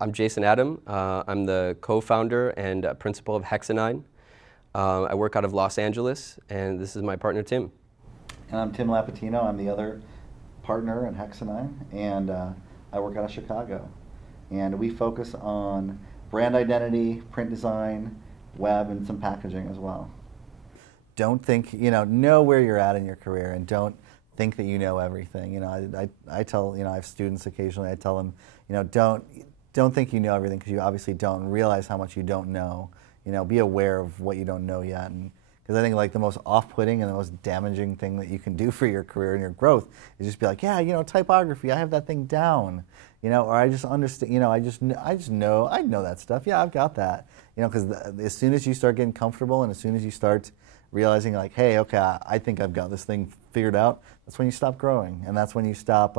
I'm Jason Adam. I'm the co-founder and principal of Hexanine. I work out of Los Angeles, and this is my partner, Tim. And I'm Tim Lapatino. I'm the other partner in Hexanine, and I work out of Chicago. And we focus on brand identity, print design, web, and some packaging as well. Don't think, know where you're at in your career, and don't think that you know everything. I tell, I have students occasionally, I tell them, don't think you know everything, because you obviously don't. Realize how much you don't know. Be aware of what you don't know yet. And because I think like the most off-putting and the most damaging thing that you can do for your career and your growth is just be like, yeah, typography, I have that thing down. Or I just understand, I know that stuff. Yeah, I've got that. Because as soon as you start getting comfortable and as soon as you start realizing like, hey, okay, I think I've got this thing figured out, that's when you stop growing. And that's when you stop,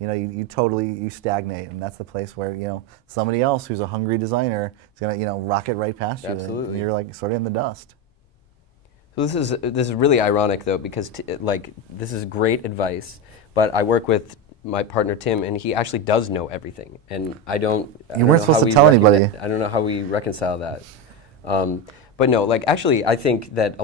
you stagnate. And that's the place where, somebody else who's a hungry designer is going to, rocket right past you. Absolutely. And you're like sort of in the dust. So this is really ironic though, because this is great advice, but I work with my partner Tim, and he actually does know everything, and I don't. You weren't supposed to tell anybody. I don't know how we reconcile that. But no, actually, I think that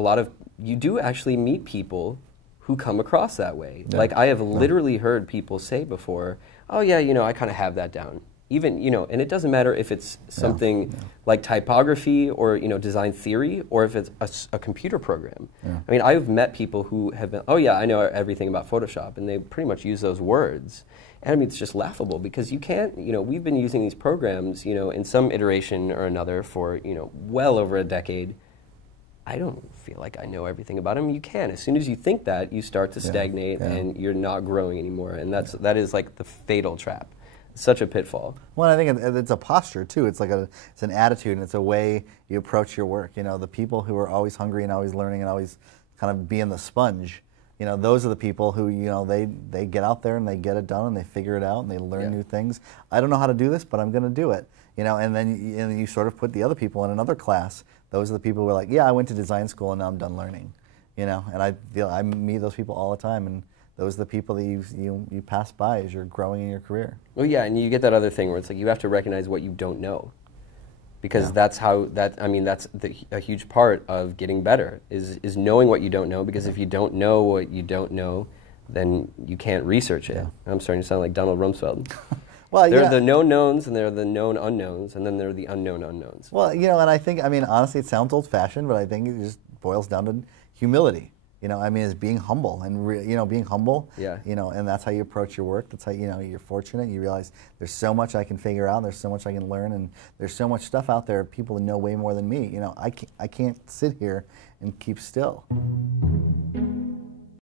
you do actually meet people who come across that way. Yeah. I have literally heard people say before, "Oh yeah, I kind of have that down." Even, and it doesn't matter if it's something like typography or, design theory, or if it's a computer program. Yeah. I mean, I've met people who have been, oh yeah, I know everything about Photoshop, and they pretty much use those words. And I mean, it's just laughable, because you can't, we've been using these programs, in some iteration or another for, well over a decade. I don't feel like I know everything about them. You can. As soon as you think that, you start to stagnate and you're not growing anymore. And that is like the fatal trap. Such a pitfall. Well, I think it's a posture too. It's it's an attitude, and it's a way you approach your work. The people who are always hungry and always learning and always kind of being the sponge. Those are the people who they get out there and they get it done and they figure it out and they learn new things. I don't know how to do this, but I'm going to do it. And then you sort of put the other people in another class. Those are the people who are like, yeah, I went to design school and now I'm done learning. And I meet those people all the time, and those are the people that you pass by as you're growing in your career. Well, yeah, and you get that other thing where it's like you have to recognize what you don't know, because that's a huge part of getting better is knowing what you don't know. Because if you don't know what you don't know, then you can't research it. Yeah. I'm starting to sound like Donald Rumsfeld. Well, there are the known knowns, and there are the known unknowns, and then there are the unknown unknowns. Well, and I think, honestly, it sounds old-fashioned, but I think it just boils down to humility. It's being humble, and being humble. Yeah. And that's how you approach your work. That's how you're fortunate. You realize there's so much I can figure out. There's so much I can learn, and there's so much stuff out there. People know way more than me. I can't sit here and keep still.